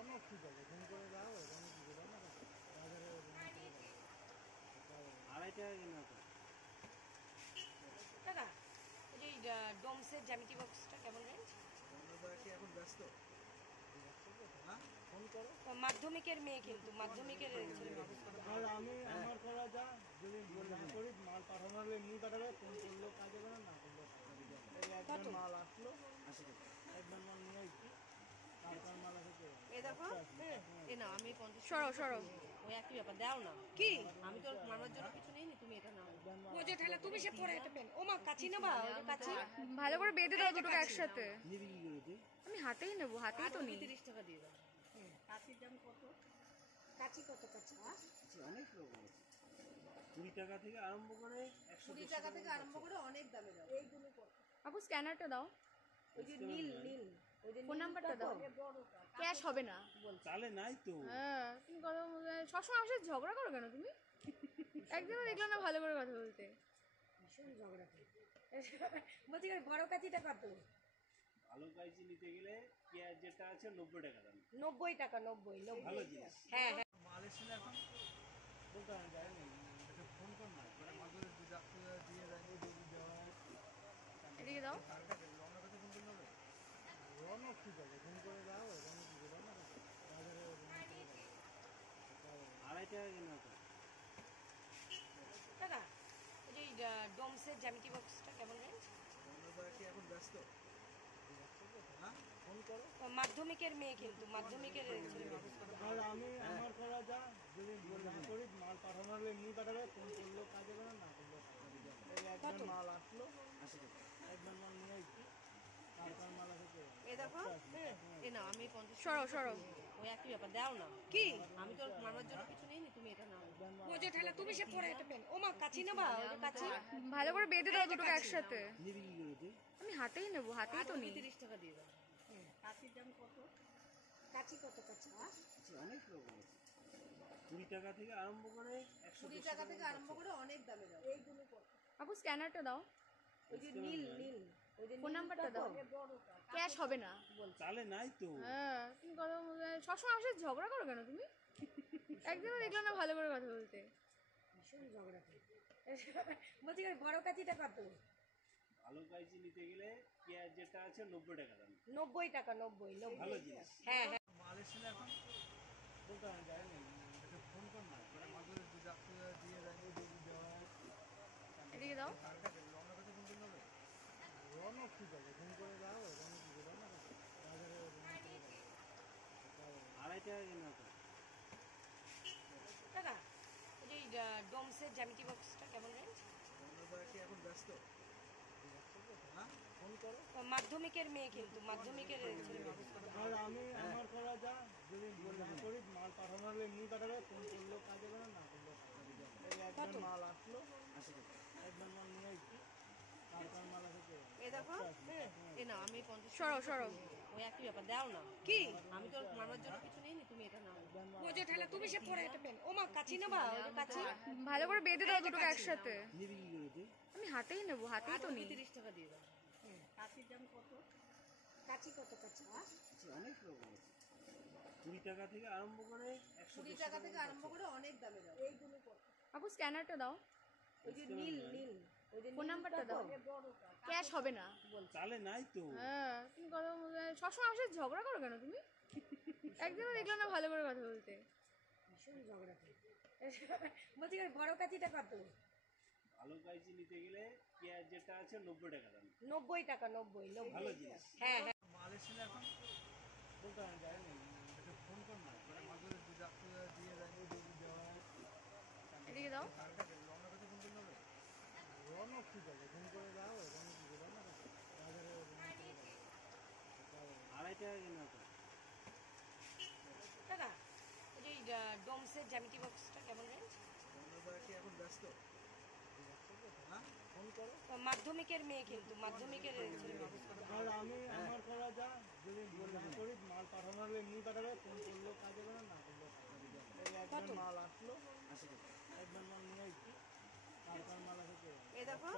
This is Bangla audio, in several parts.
ঠিক আছে, ফোন করে দাও। রনক কি করে না বাজারে 2.5 টাকা কিনা তো দাদা ওই যে ডোমসের জ্যামিতি বক্সটা কেমন রেঞ্জ? কি এখন ব্যস্ত? হ্যাঁ, ফোন করো। মাধ্যমিকের মেয়ে, কিন্তু মাধ্যমিকের ছেলে। আর আমি আমার করা যা, যদি না করি মাল পাঠানো হলে এমনি পাঠাবে, ফোন করলেও কাজ হবে না, না করলেও কাজ হবে। এই একবার মাল আসলো, 80 টাকা। একবার মাল নিয়ে আসছি, তারপর মাল আসে। এ দেখো, এ না আমি 50 সরো ওই একই ব্যাপার দাও না কি, আমি তো মামার জন্য কিছু নেইনি, তুমি এটা নাও। ওজে ঠেলা তুমি সে পরে এটা পেন। ও মা কাচি না বা ওই কাচি ভালো করে বেঁধে দাও দুটোকে একসাথে। নিবি কি করে তুই? আমি হাতেই নেবো, হাতেই তো নেই। 30 টাকা দিয়ে দাও। কাচির দাম কত? কাচি কত কাচি? অনেক রকম আছে, 20 টাকা থেকে আরম্ভ করে 20 টাকা থেকে আরম্ভ করে অনেক দামে দাও। এইগুলো কত? আপু স্ক্যানারটা দাও, ওই যে নীল ওই যে ফোন নাম্বারটা দাও। ক্যাশ হবে না। চালে নাই তো। হ্যাঁ, তুমি কথা সবসময় আমার সাথে ঝগড়া করো কেন তুমি? একদিনও দেখলাম না ভালো করে কথা বলতে। ভীষণ ঝগড়া করে বলছি বড় কাচিটা কত? ভালো কাইচি নিতে গেলে পেঁয়াজ যেটা আছে 90 টাকা দাম। 90 টাকা। 90 ভালো জিনিস। হ্যাঁ হ্যাঁ। মাল এসে এখন বলতে আমি যাইনি, একটা ফোন কর না, করে মাদুরে দিয়ে যাইনি, দিয়ে দেওয়া এদিকে দাও। রনক কাছে ফোন করলে হবে? রনক ঠিক আছে, ফোন করে দাও। রনক কি করে না বাজারে 2.5 টাকা কিনা তো দাদা ওই যে ডোমসের জ্যামিতি বক্সটা কেমন রেঞ্জ? কি এখন ব্যস্ত? হ্যাঁ, ফোন করো। মাধ্যমিকের মেয়ে, কিন্তু মাধ্যমিকের ছেলে। আর আমি আমার করা যা, যদি না করি মাল পাঠানো হলে এমনি পাঠাবে, ফোন করলেও কাজ হবে না, না করলেও কাজ হবে। এই একবার মাল আসলো, 80 টাকা। একবার মাল নিয়ে আসছি, তারপর মাল আসে। এ দেখো, এ না আমি 50 সরো ওই একই ব্যাপার দাও না কি, আমি তো মামার জন্য কিছু নেইনি, তুমি এটা নাও। ওজে ঠেলা তুমি সে পরে এটা পেন। ও মা কাচি না বা ওই কাচি ভালো করে বেঁধে দাও দুটোকে একসাথে। নিবি কি করে তুই? আমি হাতেই নেবো, হাতেই তো নেই। 30 টাকা দিয়ে দাও। কাচির দাম কত? কাচি কত কাচি? অনেক রকম আছে, 20 টাকা থেকে আরম্ভ করে 20 টাকা থেকে আরম্ভ করে অনেক দামে দাও। এইগুলো কত? আপু স্ক্যানারটা দাও, ওই যে নীল ওই যে ফোন নাম্বারটা দাও। ক্যাশ হবে না। চালে নাই তো। হ্যাঁ, তুমি কথা সবসময় আমার সাথে ঝগড়া করো কেন তুমি? একদিনও দেখলাম না ভালো করে কথা বলতে। ভীষণ ঝগড়া করে বলছি বড় কাচিটা কত? ভালো কাইচি নিতে গেলে পেঁয়াজ যেটা আছে 90 টাকা দাম। 90 টাকা। 90 ভালো জিনিস। হ্যাঁ হ্যাঁ। মাল এসে এখন বলতে আমি যাইনি, একটা ফোন কর না, করে মাদুরে দিয়ে যাইনি, দিয়ে দেওয়া। এদিকে দাও। রনক কাছে ফোন করলে হবে? রনক ঠিক আছে, ফোন করে দাও। রনক কি করে না বাজারে 2.5 টাকা কিনা তো দাদা ওই যে ডোমসের জ্যামিতি বক্সটা কেমন রেঞ্জ? কি এখন ব্যস্ত? হ্যাঁ, ফোন করো। মাধ্যমিকের মেয়ে, কিন্তু মাধ্যমিকের ছেলে। আর আমি আমার করা যা, যদি না করি মাল পাঠানো হলে এমনি পাঠাবে, ফোন করলেও কাজ হবে না, না করলেও কাজ হবে। এই একবার মাল আসলো, 80 টাকা। একবার মাল নিয়ে আসছি, তারপর মাল আসে। এ দেখো, এ না আমি 50 সরো ওই একই ব্যাপার দাও না কি, আমি তো মামার জন্য কিছু নেইনি, তুমি এটা নাও। ওজে ঠেলা তুমি সে পরে এটা পেন। ও মা কাচি না বা ওই কাচি ভালো করে বেঁধে দাও দুটোকে একসাথে। নিবি কি করে তুই? আমি হাতেই নেবো, হাতেই তো নেই। 30 টাকা দিয়ে দাও। কাচির দাম কত? কাচি কত কাচি? অনেক রকম আছে, 20 টাকা থেকে আরম্ভ করে 20 টাকা থেকে আরম্ভ করে অনেক দামে দাও। এইগুলো কত? আপু স্ক্যানারটা দাও, ওই যে নীল ওই যে ফোন নাম্বারটা দাও। ক্যাশ হবে না। চালে নাই তো। হ্যাঁ, তুমি কথা সবসময় আমার সাথে ঝগড়া করো কেন তুমি? একদিনও দেখলাম না ভালো করে কথা বলতে। ভীষণ ঝগড়া করে বলছি বড় কাচিটা কত? ভালো কাইচি নিতে গেলে পেঁয়াজ যেটা আছে 90 টাকা দাম। 90 টাকা। 90 ভালো জিনিস। হ্যাঁ হ্যাঁ। মাল এসে এখন বলতে আমি যাইনি, একটা ফোন কর না, করে মাদুরে দিয়ে যাইনি, দিয়ে দেওয়া। এদিকে দাও। রনক কাছে ফোন করলে হবে? রনক ঠিক আছে, ফোন করে দাও। রনক কি করে না বাজারে 2.5 টাকা কিনা তো দাদা ওই যে ডোমসের জ্যামিতি বক্সটা কেমন রেঞ্জ? কি এখন ব্যস্ত? হ্যাঁ, ফোন করো। মাধ্যমিকের মেয়ে, কিন্তু মাধ্যমিকের ছেলে। আর আমি আমার করা যা, যদি না করি মাল পাঠানো হলে এমনি পাঠাবে, ফোন করলেও কাজ হবে না, না করলেও কাজ হবে। এই একবার মাল আসলো, 80 টাকা। একবার মাল নিয়ে আসছি, কার মাল আছে কে? এ দেখো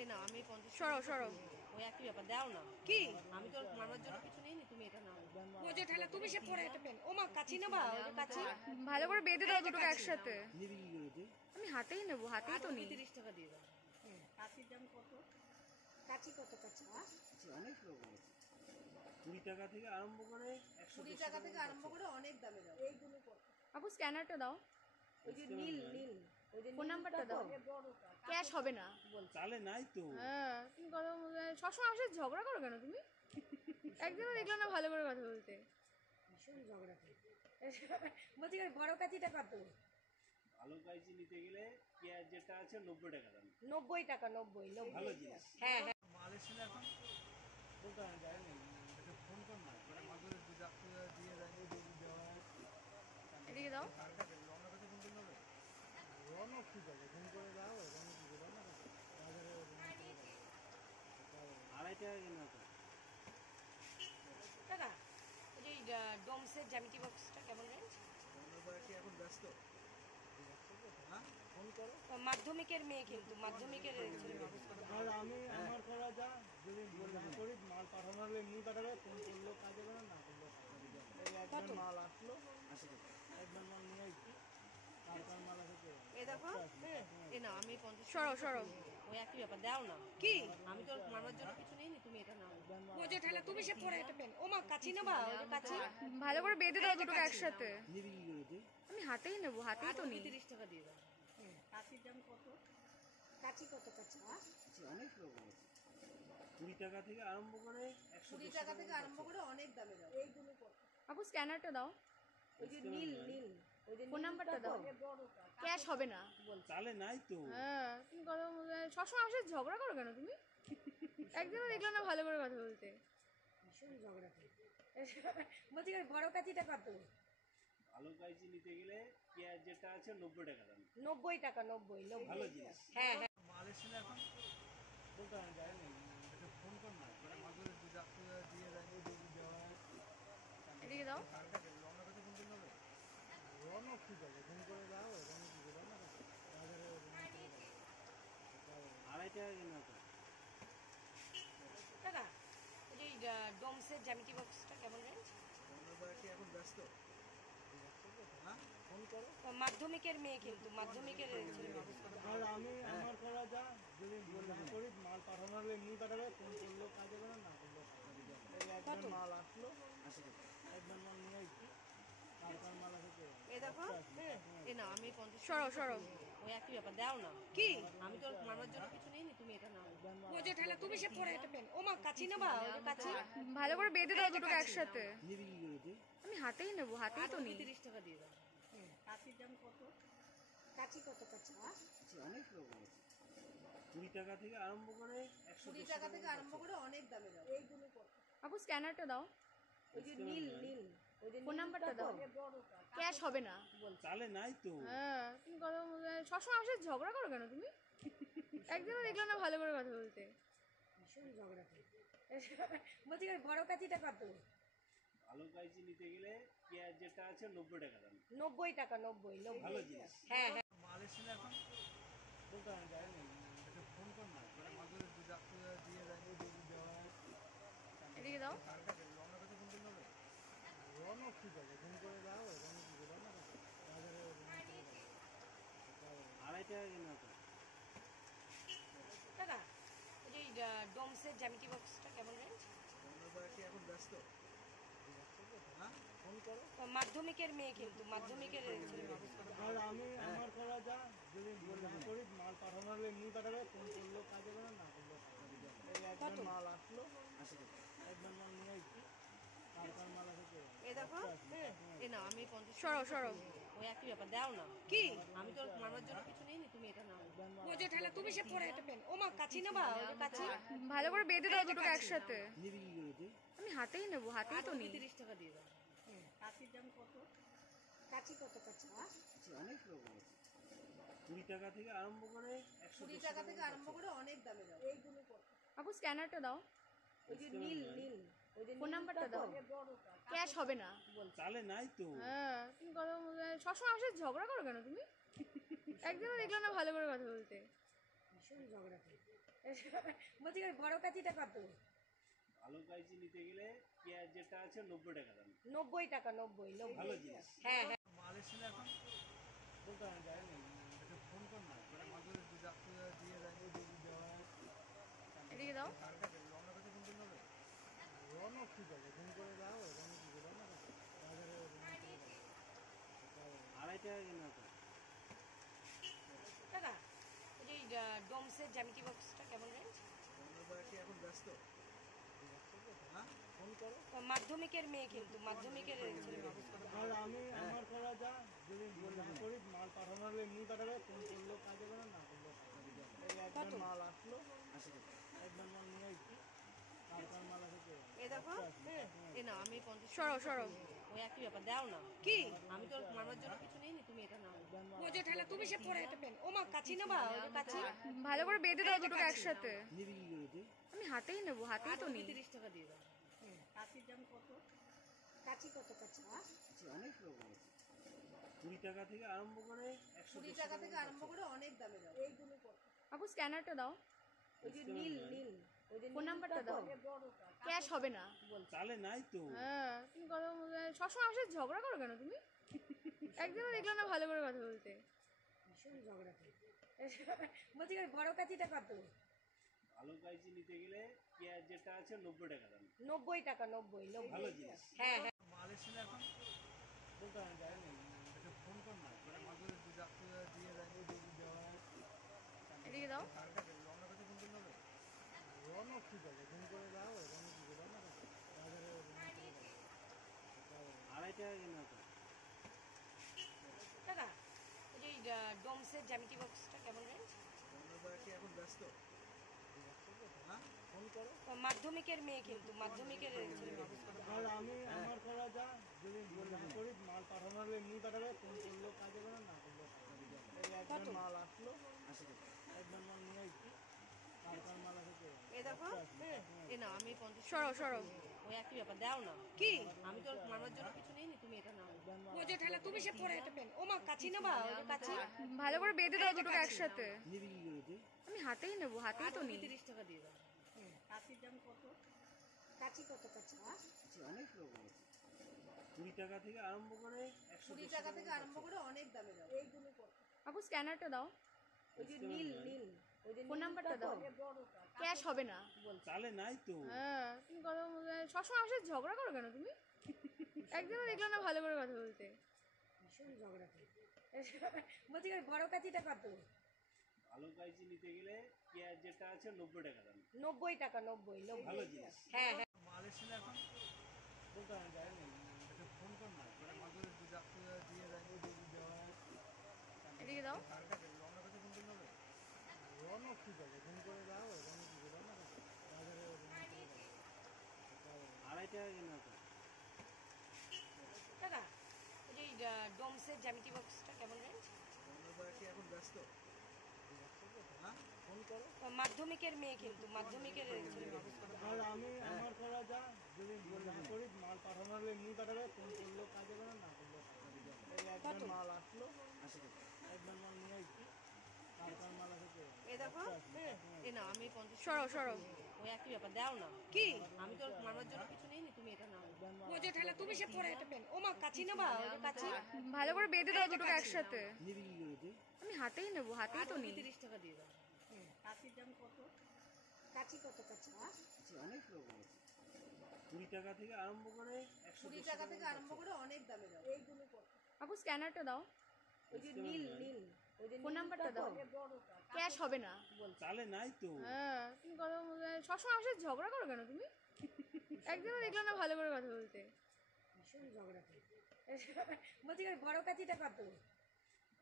এ না আমি 50 সরো সরো ওই একই ব্যাপার দাও না কি আমি তো মারবার জন্য কিছু নেই তুমি এটা নাও ও যে ঠেলা তুমি সে পরে এটা পেন ও মা কাচি নেবা ওই যে কাচি ভালো করে বেঁধে দাও দুটোকে একসাথে। নিবি কি করে তুই? আমি হাতেই নেবো, হাতেই তো নেই। 30 টাকা দিয়ে দাও কাচির দাম কত কাচি কত কাচি অনেক রকম আছে 20 টাকা থেকে আরম্ভ করে 20 টাকা থেকে আরম্ভ করে অনেক দামে দাও এইগুলো কত আপু স্ক্যানারটা দাও, ওই যে নীল নীল ওই যে ফোন নাম্বারটা দাও। ক্যাশ হবে না। চালে নাই তো হ্যাঁ তুমি কথা সবসময় আমার সাথে ঝগড়া করো কেন তুমি? একদিনও দেখলাম না ভালো করে কথা বলতে। ভীষণ ঝগড়া করি বলছি বড় কাচিটা কত ভালো কাইচি নিতে গেলে পেঁয়াজ যেটা আছে 90 টাকা দাম 90 টাকা 90 ভালো জিনিস হ্যাঁ হ্যাঁ মাল এসেছিল এখন বলতে আমি যাইনি, একটা ফোন কর না, মানে মাদুরের দুধ আপনি দিয়ে দেয়, দুধ দেওয়া হয়। এদিকে দাও। কারটা রওনা কাছে ফোন করতে হবে? রওনা ঠিক আছে, ফোন করে দাও, রওনা কি করে না বাজারে আড়াই টাকা কেন তো টাকা ওই যে ডোমসের জ্যামিতি বক্সটা কেমন রেঞ্জ রওনা কি এখন ব্যস্ত? হ্যাঁ ফোন করো। মাধ্যমিকের মেয়ে কিন্তু মাধ্যমিকের ছেলে মানুষ। আর আমি আমার করা যা, যদি না করি মাল পাঠানো হলে এমনি পাঠাবে, ফোন করলেও কাজ হবে না, না করলেও কাজ হবে। এই একবার মাল আসলো, একবার মাল নিয়ে আসছি, কার মাল আছে কে? এ দেখো এ না আমি 50 সরো সরো ওই একই ব্যাপার দাও না কি আমি তো মারবার জন্য কিছু নেই তুমি এটা নাও ও যে ঠেলা তুমি সে পরে এটা পেন ও মা কাচি নেবা ওই যে কাচি ভালো করে বেঁধে দাও দুটোকে একসাথে। নিবি কি করে তুই? আমি হাতেই নেবো, হাতেই তো নেই। 30 টাকা দিয়ে দাও কাচির দাম কত কাচি কত কাচি অনেক রকম আছে 20 টাকা থেকে আরম্ভ করে 20 টাকা থেকে আরম্ভ করে অনেক দামে দাও এইগুলো কত আপু স্ক্যানারটা দাও, ওই যে নীল নীল ওই যে ফোন নাম্বারটা দাও। ক্যাশ হবে না। চালে নাই তো হ্যাঁ তুমি কথা সবসময় আমার সাথে ঝগড়া করো কেন তুমি? একদিনও দেখলাম না ভালো করে কথা বলতে। ভীষণ ঝগড়া করি বলছি বড় কাচিটা কত ভালো কাইচি নিতে গেলে পেঁয়াজ যেটা আছে 90 টাকা দাম 90 টাকা 90 ভালো জিনিস হ্যাঁ হ্যাঁ মাল এসেছিল এখন বলতে আমি যাইনি, একটা ফোন কর না, মানে মাদুরের দুধ আপনি দিয়ে দেয়, দুধ দেওয়া হয়। এদিকে দাও। কারটা রওনা কাছে ফোন করতে হবে? রওনা ঠিক আছে, ফোন করে দাও, রওনা কি করে না বাজারে আড়াই টাকা কেন তো টাকা ওই যে ডোমসের জ্যামিতি বক্সটা কেমন রেঞ্জ রওনা কি এখন ব্যস্ত? হ্যাঁ ফোন করো। মাধ্যমিকের মেয়ে কিন্তু মাধ্যমিকের ছেলে মানুষ। আর আমি আমার করা যা, যদি না করি মাল পাঠানো হলে এমনি পাঠাবে, ফোন করলেও কাজ হবে না, না করলেও কাজ হবে। এই একবার মাল আসলো, একবার মাল নিয়ে আসছি, কার মাল আছে কে? এ দেখো এ না আমি 50 সরো সরো ওই একই ব্যাপার দাও না কি আমি তো মারবার জন্য কিছু নেই তুমি এটা নাও ও যে ঠেলা তুমি সে পরে এটা পেন ও মা কাচি নেবা ওই যে কাচি ভালো করে বেঁধে দাও দুটোকে একসাথে। নিবি কি করে তুই? আমি হাতেই নেবো, হাতেই তো নেই। 30 টাকা দিয়ে দাও কাচির দাম কত কাচি কত কাচি অনেক রকম আছে 20 টাকা থেকে আরম্ভ করে 20 টাকা থেকে আরম্ভ করে অনেক দামে দাও এইগুলো কত আপু স্ক্যানারটা দাও, ওই যে নীল নীল ওই যে ফোন নাম্বারটা দাও। ক্যাশ হবে না। চালে নাই তো হ্যাঁ তুমি কথা সবসময় আমার সাথে ঝগড়া করো কেন তুমি? একদিনও দেখলাম না ভালো করে কথা বলতে। ভীষণ ঝগড়া করি বলছি বড় কাচিটা কত ভালো কাইচি নিতে গেলে পেঁয়াজ যেটা আছে 90 টাকা দাম 90 টাকা 90 ভালো জিনিস হ্যাঁ হ্যাঁ মাল এসেছিল এখন বলতে আমি যাইনি, একটা ফোন কর না, মানে মাদুরের দুধ আপনি দিয়ে দেয়, দুধ দেওয়া হয়। এদিকে দাও। কারটা রওনা কাছে ফোন করতে হবে? রওনা ঠিক আছে, ফোন করে দাও, রওনা কি করে না বাজারে আড়াই টাকা কেন তো টাকা ওই যে ডোমসের জ্যামিতি বক্সটা কেমন রেঞ্জ রওনা কি এখন ব্যস্ত? হ্যাঁ ফোন করো। মাধ্যমিকের মেয়ে কিন্তু মাধ্যমিকের ছেলে মানুষ। আর আমি আমার করা যা, যদি না করি মাল পাঠানো হলে এমনি পাঠাবে, ফোন করলেও কাজ হবে না, না করলেও কাজ হবে। এই একবার মাল আসলো, একবার মাল নিয়ে আসছি, কার মাল আছে কে? এ দেখো এ না আমি 50 সরো সরো ওই একই ব্যাপার দাও না কি আমি তো মারবার জন্য কিছু নেই তুমি এটা নাও ও যে ঠেলা তুমি সে পরে এটা পেন ও মা কাচি নেবা ওই যে কাচি ভালো করে বেঁধে দাও দুটোকে একসাথে। নিবি কি করে তুই? আমি হাতেই নেবো, হাতেই তো নেই। 30 টাকা দিয়ে দাও কাচির দাম কত কাচি কত কাচি অনেক রকম আছে 20 টাকা থেকে আরম্ভ করে 20 টাকা থেকে আরম্ভ করে অনেক দামে দাও এইগুলো কত আপু স্ক্যানারটা দাও, ওই যে নীল নীল ওই যে ফোন নাম্বারটা দাও। ক্যাশ হবে না। চালে নাই তো হ্যাঁ তুমি কথা সবসময় আমার সাথে ঝগড়া করো কেন তুমি? একদিনও দেখলাম না ভালো করে কথা বলতে। ভীষণ ঝগড়া করে। বলছি বড় কাচিটা কত? ভালো কাইচি নিতে গেলে পেঁয়াজ যেটা আছে 90 টাকা দাম। 90 টাকা, 90 ভালো 90। জিনিস। হ্যাঁ হ্যাঁ। মাল এসেছিল এখন বলতে হয় যায়নি, একটা ফোন কর না, করে মাদুর দিয়ে দেয়, দেওয়া এদিকে দাও। রওনার কাছে ফোন করতে হবে। রনক কি করবে, ফোন করে দাও, রনক কি করবে, রনক আছে বাজারে, আড়াই টাকা কেনা তো। দাদা ওই যে ডোমসের জ্যামিতি বক্সটা কেমন রেঞ্জ? রনক কি এখন ব্যস্ত? হ্যাঁ ফোন করো। মাধ্যমিকের মেয়ে, কিন্তু মাধ্যমিকের ছেলে মেয়ে। আর আমি আমার করা যা, যদি না করি মাল পাঠানো হলে এমনি পাঠাবে, ফোন করলেও কাজ হবে না, না করলেও কাজ হবে। এই একবার মাল আসলো, একবার মাল নিয়ে আসছি, কালকার মাল আছে তো। এ দেখো, এ না আমি 50 সরো সরো। ওই একই ব্যাপার, দাও না। কি আমি তো মামার জন্য কিছু নেইনি, তুমি এটা নাও। ও যে ঠেলা তুমি সে পরে এটা পেন। ও মা কাচি নেবা? ওই যে কাচি ভালো করে বেঁধে দাও দুটোকে একসাথে। নিবি কি করে তুই? আমি হাতেই নেবো, হাতেই তো নেই। 30 টাকা দিয়ে দাও। কাচির দাম কত? কাচি কত কাচি? অনেক রকম আছে। 20 টাকা থেকে আরম্ভ করে 20 টাকা থেকে আরম্ভ করে অনেক দামে দাও। এইগুলো কত? আপু স্ক্যানারটা দাও, ওই যে নীল নীল, ওই যে ফোন নাম্বারটা দাও। ক্যাশ হবে না। চালে নাই তো। হ্যাঁ তুমি কথা সবসময় আমার সাথে ঝগড়া করো কেন তুমি? একদিনও দেখলাম না ভালো করে কথা বলতে। ভীষণ ঝগড়া করে। বলছি বড় কাচিটা কত? ভালো কাইচি নিতে গেলে পেঁয়াজ যেটা আছে 90 টাকা দাম। 90 টাকা, 90 ভালো 90। জিনিস। হ্যাঁ হ্যাঁ। মাল এসেছিল এখন বলতে হয় যায়নি, একটা ফোন কর না, করে মাদুর দিয়ে দেয়, দেওয়া এদিকে দাও। রওনার কাছে ফোন করতে হবে। রনক কি করবে, ফোন করে দাও, রনক কি করবে, রনক আছে বাজারে, আড়াই টাকা কেনা তো। দাদা ওই যে ডোমসের জ্যামিতি বক্সটা কেমন রেঞ্জ? রনক কি এখন ব্যস্ত? হ্যাঁ ফোন করো। মাধ্যমিকের মেয়ে, কিন্তু মাধ্যমিকের ছেলে মেয়ে। আর আমি আমার করা যা, যদি না করি মাল পাঠানো হলে এমনি পাঠাবে, ফোন করলেও কাজ হবে না, না করলেও কাজ হবে। এই একবার মাল আসলো, একবার মাল নিয়ে আসছি, কালকার মাল আছে তো। এ দেখো, এ না আমি 50 সরো সরো। ওই একই ব্যাপার, দাও না। কি আমি তো মামার জন্য কিছু নেইনি, তুমি এটা নাও। ও যে ঠেলা তুমি সে পরে এটা পেন। ও মা কাচি নেবা? ওই যে কাচি ভালো করে বেঁধে দাও দুটোকে একসাথে। নিবি কি করে তুই? আমি হাতেই নেবো, হাতেই তো নেই। 30 টাকা দিয়ে দাও। কাচির দাম কত? কাচি কত কাচি? অনেক রকম আছে। 20 টাকা থেকে আরম্ভ করে 20 টাকা থেকে আরম্ভ করে অনেক দামে দাও। এইগুলো কত? আপু স্ক্যানারটা দাও, ওই যে নীল নীল, ওই যে ফোন নাম্বারটা দাও। ক্যাশ হবে না। চালে নাই তো। হ্যাঁ তুমি কথা সবসময় আমার সাথে ঝগড়া করো কেন তুমি? একদিনও দেখলাম না ভালো করে কথা বলতে। ভীষণ ঝগড়া করে। বলছি বড় কাচিটা কত? ভালো কাইচি নিতে গেলে পেঁয়াজ যেটা আছে 90 টাকা দাম। 90 টাকা, 90 ভালো 90। জিনিস। হ্যাঁ হ্যাঁ। মাল এসেছিল এখন বলতে হয় যায়নি, একটা ফোন কর না, করে মাদুর দিয়ে দেয়, দেওয়া এদিকে দাও। রওনার কাছে ফোন করতে হবে। রনক কি করবে, ফোন করে দাও, রনক কি করবে, রনক আছে বাজারে, আড়াই টাকা কেনা তো। দাদা ওই যে ডোমসের জ্যামিতি বক্সটা কেমন রেঞ্জ? রনক কি এখন ব্যস্ত? হ্যাঁ ফোন করো। মাধ্যমিকের মেয়ে, কিন্তু মাধ্যমিকের ছেলে মেয়ে। আর আমি আমার করা যা, যদি না করি মাল পাঠানো হলে এমনি পাঠাবে, ফোন করলেও কাজ হবে না, না করলেও কাজ হবে। এই একবার মাল আসলো, একবার মাল নিয়ে আসছি, কালকার মাল আছে তো। এ দেখো, এ না আমি 50 সরো সরো। ওই একই ব্যাপার, দাও না। কি আমি তো মামার জন্য কিছু নেইনি, তুমি এটা নাও। ও যে ঠেলা তুমি সে পরে এটা পেন। ও মা কাচি নেবা? ওই যে কাচি ভালো করে বেঁধে দাও দুটোকে একসাথে। নিবি কি করে তুই? আমি হাতেই নেবো, হাতেই তো নেই। 30 টাকা দিয়ে দাও। কাচির দাম কত? কাচি কত কাচি? অনেক রকম আছে। 20 টাকা থেকে আরম্ভ করে 20 টাকা থেকে আরম্ভ করে অনেক দামে দাও। এইগুলো কত? আপু স্ক্যানারটা দাও, ওই যে নীল নীল, ওই যে ফোন নাম্বারটা দাও। ক্যাশ হবে না। চালে নাই তো। হ্যাঁ তুমি কথা সবসময় আমার সাথে ঝগড়া করো কেন তুমি? একদিনও দেখলাম না ভালো করে কথা বলতে। ভীষণ ঝগড়া করে। বলছি বড় কাচিটা কত?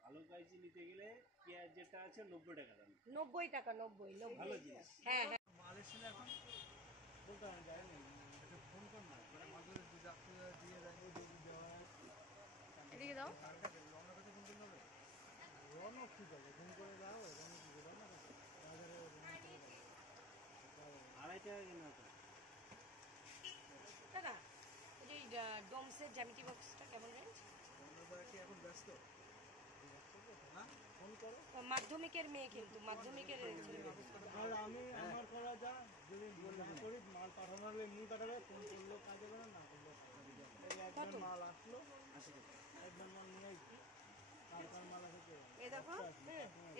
ভালো কাইচি নিতে গেলে পেঁয়াজ যেটা আছে 90 টাকা দাম। 90 টাকা, 90 ভালো 90। জিনিস। হ্যাঁ হ্যাঁ। মাল এসেছিল এখন বলতে হয় যায়নি, একটা ফোন কর না, করে মাদুর দিয়ে দেয়, দেওয়া এদিকে দাও। রওনার কাছে ফোন করতে হবে। রনক কি করবে, ফোন করে দাও, রনক কি করবে, রনক আছে বাজারে, আড়াই টাকা কেনা তো। দাদা ওই যে ডোমসের জ্যামিতি বক্সটা কেমন রেঞ্জ? রনক কি এখন ব্যস্ত? হ্যাঁ ফোন করো। মাধ্যমিকের মেয়ে কিন্তু মাধ্যমিকের ছেলে মানুষ করে। আর আমি আমার করা যা, যদি না করি মাল পাঠানো হলে এমনি পাঠাবে, ফোন করলেও কাজ হবে না, না করলেও কাজ হবে। এই একবার মাল আসলো, একবার মাল নিয়ে এসছি, তারপর মাল আসে। এ দেখো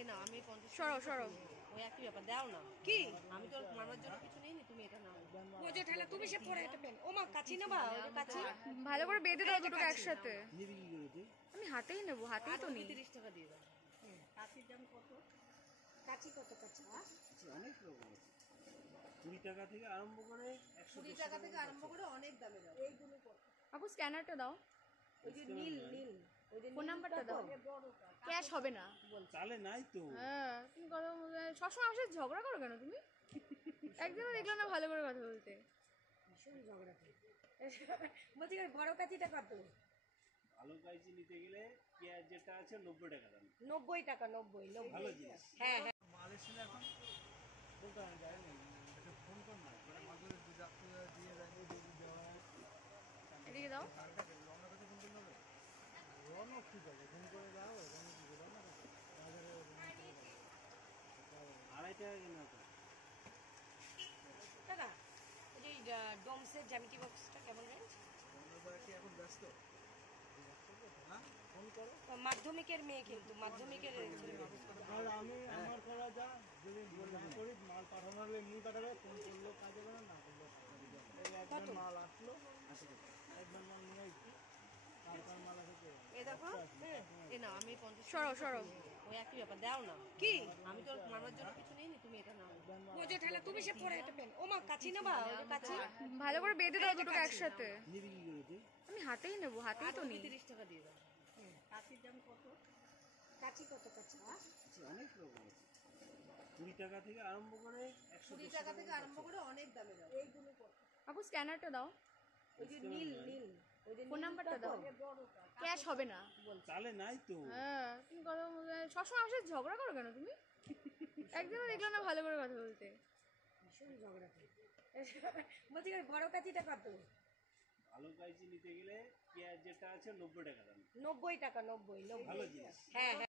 এ না আমি 50 সরো সরো ওই একই ব্যাপার দাও না। কি আমি তো মামার জন্য কিছু নেই তুমি এটা নাও। ও যে ঠেলা তুমি সে পরে এটা পেন। ও মা কাচি নেবা ওই যে কাচি। ভালো করে বেঁধে দাও দুটোকে একসাথে। নিবি কি করে তুই? আমি হাতেই নেবো, হাতেই তো নিই। 30 টাকা দিয়ে দাও। কাচির দাম কত? কাচি কত কাচি? অনেক রকম আছে। 20 টাকা থেকে আরম্ভ করে 20 টাকা থেকে আরম্ভ করে অনেক দামে দাও। এইগুলো কত? আপু স্ক্যানারটা দাও, ওই যে নীল নীল ওই যে ফোন নাম্বারটা দাও। ক্যাশ হবে না। তাহলে নাই তো। হ্যাঁ তুমি কথা বলতে সবসময় আমার সাথে ঝগড়া করো কেন তুমি? একদিনও দেখলাম না ভালো করে কথা বলতে। ভীষণ ঝগড়া করে। বলছি বড় কাচিটা কত? ভালো কাইচি নিতে গেলে পেঁয়াজ যেটা আছে 90 টাকা দাম। 90 টাকা 90 ভালো 90। জিনিস। হ্যাঁ হ্যাঁ মাল এসেছিল এখন বলতে আমি যাই না, একটা ফোন কর না, মানে মাঝে দিয়ে যায়, দেওয়া হয়। এদিকে দাও। রওনা করতে ফোন করলে হবে? রওনা ঠিক আছে, ফোন করে যাও, রওনা কি করে না বাজারে 2.5 টাকা কেনা তো। টাকা। ওই যে ডোমসের জ্যামিতি বক্সটা কেমন রেঞ্জ? কি এখন ব্যস্ত? হ্যাঁ ফোন করো। মাধ্যমিকের মেয়ে কিন্তু মাধ্যমিকের ছেলে মানুষ করে। আর আমি আমার করা যা, যদি না করি মাল পাঠানো হলে এমনি পাঠাবে, ফোন করলেও কাজ হবে না, না করলেও কাজ হবে। এই একবার মাল আসলো, একবার মাল নিয়ে এসছি, তারপর মাল আসে। এ দেখো এ না আমি 50 সরো সরো ওই একই ব্যাপার দাও না। কি আমি তো মামার জন্য কিছু নেই তুমি এটা নাও। ও যে ঠেলা তুমি সে পরে এটা পেন। ও মা কাচি নেবা ওই যে কাচি। ভালো করে বেঁধে দাও দুটোকে একসাথে। নিবি কি করে তুই? আমি হাতেই নেবো, হাতেই তো নিই। 30 টাকা দিয়ে দাও। কাচির দাম কত? কাচি কত কাচি? অনেক রকম আছে। 20 টাকা থেকে আরম্ভ করে 20 টাকা থেকে আরম্ভ করে অনেক দামে দাও। এইগুলো কত? আপু স্ক্যানারটা দাও, ওই যে নীল নীল ওই যে ফোন নাম্বারটা দাও। ক্যাশ হবে না। তাহলে নাই তো। হ্যাঁ তুমি কথা বলতে সবসময় আমার সাথে ঝগড়া করো কেন তুমি? একদিনও দেখলাম না ভালো করে কথা বলতে। ভীষণ ঝগড়া করে। বলছি বড় কাচিটা কত? ভালো কাইচি নিতে গেলে পেঁয়াজ যেটা আছে 90 টাকা দাম। 90 টাকা 90 ভালো জিনিস। হ্যাঁ হ্যাঁ